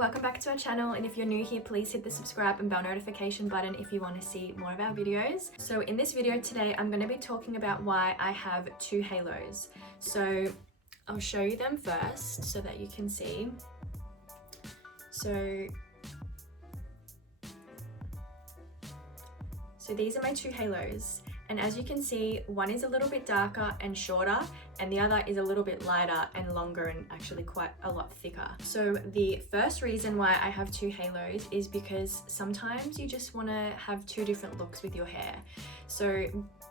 Welcome back to our channel, and if you're new here, please hit the subscribe and bell notification button if you want to see more of our videos. So in this video today, I'm going to be talking about why I have two halos. So I'll show you them first so that you can see. So these are my two halos. And as you can see, one is a little bit darker and shorter, and the other is a little bit lighter and longer and actually quite a lot thicker. So the first reason why I have two halos is because sometimes you just want to have two different looks with your hair. So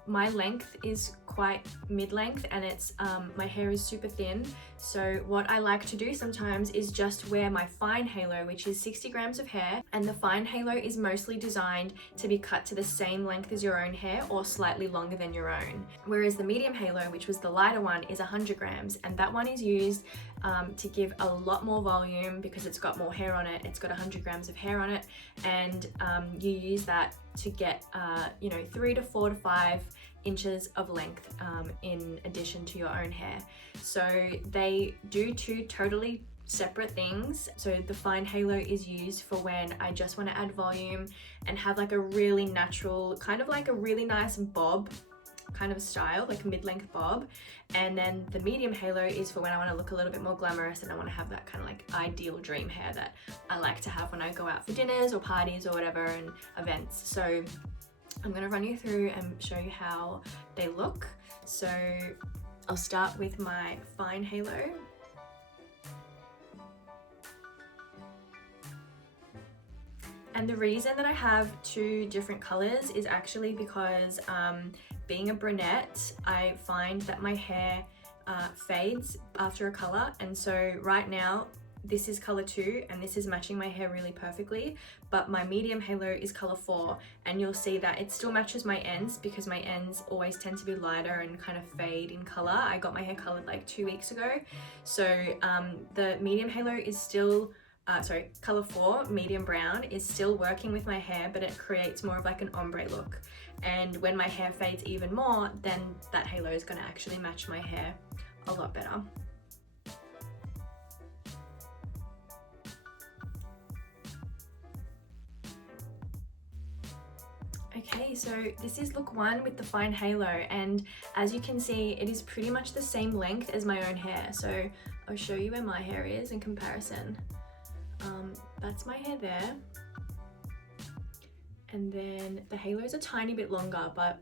my length is quite mid-length, and it's my hair is super thin. So what I like to do sometimes is just wear my fine halo, which is 60 grams of hair, and the fine halo is mostly designed to be cut to the same length as your own hair or slightly longer than your own. Whereas the medium halo, which was the lighter one, is 100 grams, and that one is used to give a lot more volume because it's got more hair on it. It's got 100 grams of hair on it, and you use that to get 3 to 4 to 5 inches of length in addition to your own hair. So they do two totally separate things. So the fine halo is used for when I just want to add volume and have like a really natural, kind of like a really nice bob kind of style, like mid-length bob. And then the medium halo is for when I want to look a little bit more glamorous and I want to have that kind of like ideal dream hair that I like to have when I go out for dinners or parties or whatever and events. So I'm going to run you through and show you how they look. So I'll start with my fine halo. And the reason that I have two different colors is actually because being a brunette, I find that my hair fades after a color. And so right now, this is color 2 and this is matching my hair really perfectly, but my medium halo is color 4, and you'll see that it still matches my ends because my ends always tend to be lighter and kind of fade in color. I got my hair colored like 2 weeks ago. So the medium halo is still color 4, medium brown, is still working with my hair, but it creates more of like an ombre look. And when my hair fades even more, then that halo is going to actually match my hair a lot better. Okay, so this is look 1 with the fine halo, and as you can see, it is pretty much the same length as my own hair. So I'll show you where my hair is in comparison. That's my hair there. And then the halo is a tiny bit longer, but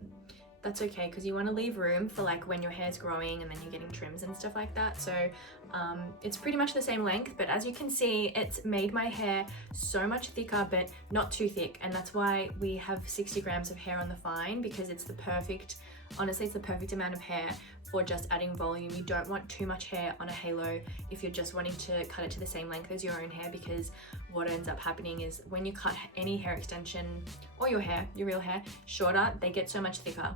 that's okay because you want to leave room for like when your hair's growing and then you're getting trims and stuff like that. So it's pretty much the same length, but as you can see, it's made my hair so much thicker, but not too thick. And that's why we have 60 grams of hair on the fine, because it's the perfect, honestly, it's the perfect amount of hair for just adding volume. You don't want too much hair on a halo if you're just wanting to cut it to the same length as your own hair, because what ends up happening is when you cut any hair extension or your hair, your real hair, shorter, they get so much thicker.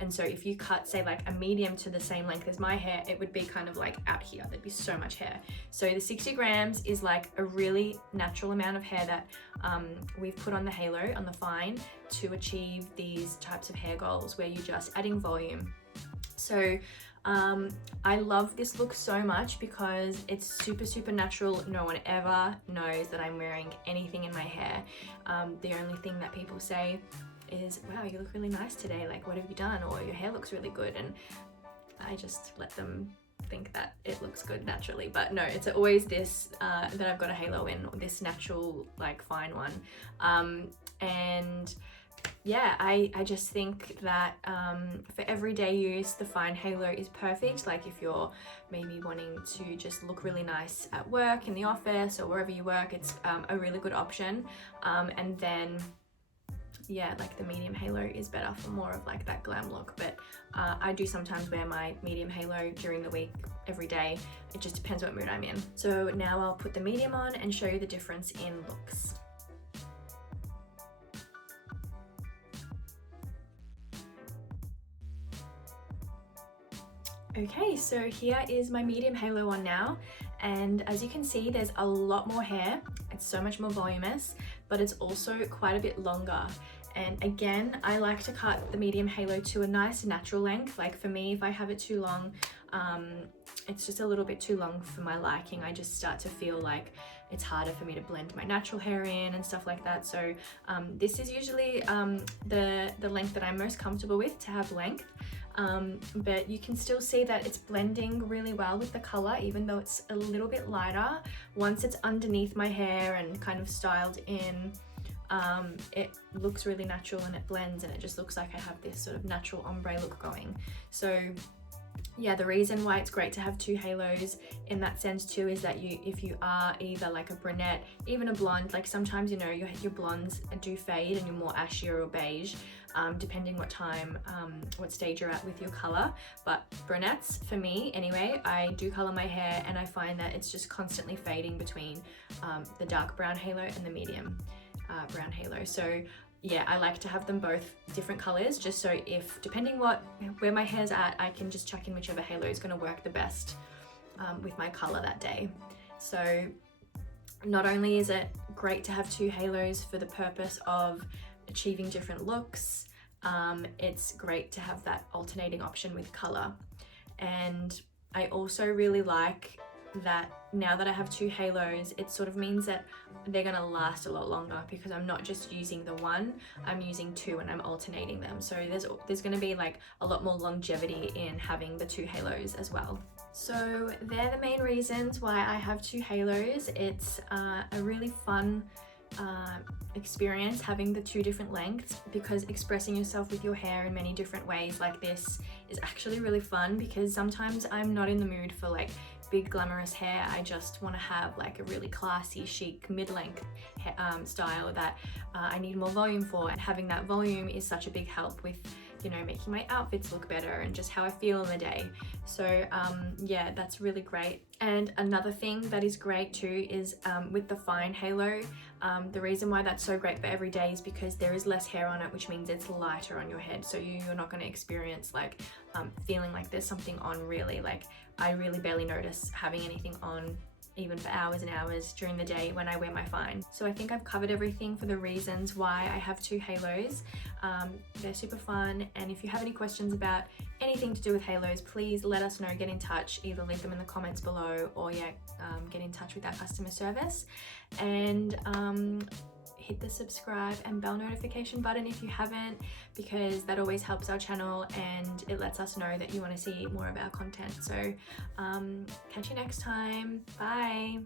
And so if you cut, say, like a medium to the same length as my hair, it would be kind of like out here. There'd be so much hair. So the 60 grams is like a really natural amount of hair that we've put on the halo, on the fine, to achieve these types of hair goals where you're just adding volume. So I love this look so much because it's super natural. No one ever knows that I'm wearing anything in my hair. The only thing that people say is, wow, you look really nice today, like what have you done, or your hair looks really good, and I just let them think that it looks good naturally. But no, it's always this that I've got a halo in, this natural like fine one. And yeah, I just think that for everyday use, the fine halo is perfect. Like if you're maybe wanting to just look really nice at work, in the office, or wherever you work, it's a really good option. And then yeah, like the medium halo is better for more of like that glam look, but I do sometimes wear my medium halo during the week, every day. It just depends what mood I'm in. So now I'll put the medium on and show you the difference in looks. Okay, so here is my medium halo on now, and as you can see, there's a lot more hair. It's so much more voluminous, but it's also quite a bit longer. And again, I like to cut the medium halo to a nice natural length. Like for me, if I have it too long, it's just a little bit too long for my liking. I just start to feel like it's harder for me to blend my natural hair in and stuff like that. So this is usually the length that I'm most comfortable with to have length. But you can still see that it's blending really well with the color, even though it's a little bit lighter. Once it's underneath my hair and kind of styled in, it looks really natural and it blends, and it just looks like I have this sort of natural ombre look going. So yeah, the reason why it's great to have two halos in that sense too is that if you are either like a brunette, even a blonde, like sometimes, you know, your blondes do fade and you're more ashier or beige, depending what stage you're at with your color. But brunettes, for me anyway, I do color my hair and I find that it's just constantly fading between the dark brown halo and the medium brown halo. So yeah, I like to have them both different colors, just so if, depending where my hair's at, I can just chuck in whichever halo is going to work the best with my color that day. So not only is it great to have two halos for the purpose of achieving different looks, it's great to have that alternating option with color. And I also really like that now that I have two halos, it sort of means that they're gonna last a lot longer, because I'm not just using the one, I'm using two and I'm alternating them. So there's gonna be like a lot more longevity in having the two halos as well. So they're the main reasons why I have two halos. It's a really fun experience having the two different lengths, because expressing yourself with your hair in many different ways like this is actually really fun, because sometimes I'm not in the mood for like big glamorous hair. I just want to have like a really classy, chic, mid-length style that I need more volume for, and having that volume is such a big help with, you know, making my outfits look better and just how I feel in the day. So yeah, that's really great. And another thing that is great too is with the fine halo, the reason why that's so great for every day is because there is less hair on it, which means it's lighter on your head. So you're not going to experience like feeling like there's something on really. Like I really barely notice having anything on even for hours and hours during the day when I wear my fine. So I think I've covered everything for the reasons why I have two halos. They're super fun, and if you have any questions about anything to do with halos, please let us know, get in touch, either leave them in the comments below or yeah, get in touch with our customer service. And hit the subscribe and bell notification button if you haven't, because that always helps our channel and it lets us know that you want to see more of our content. So catch you next time. Bye.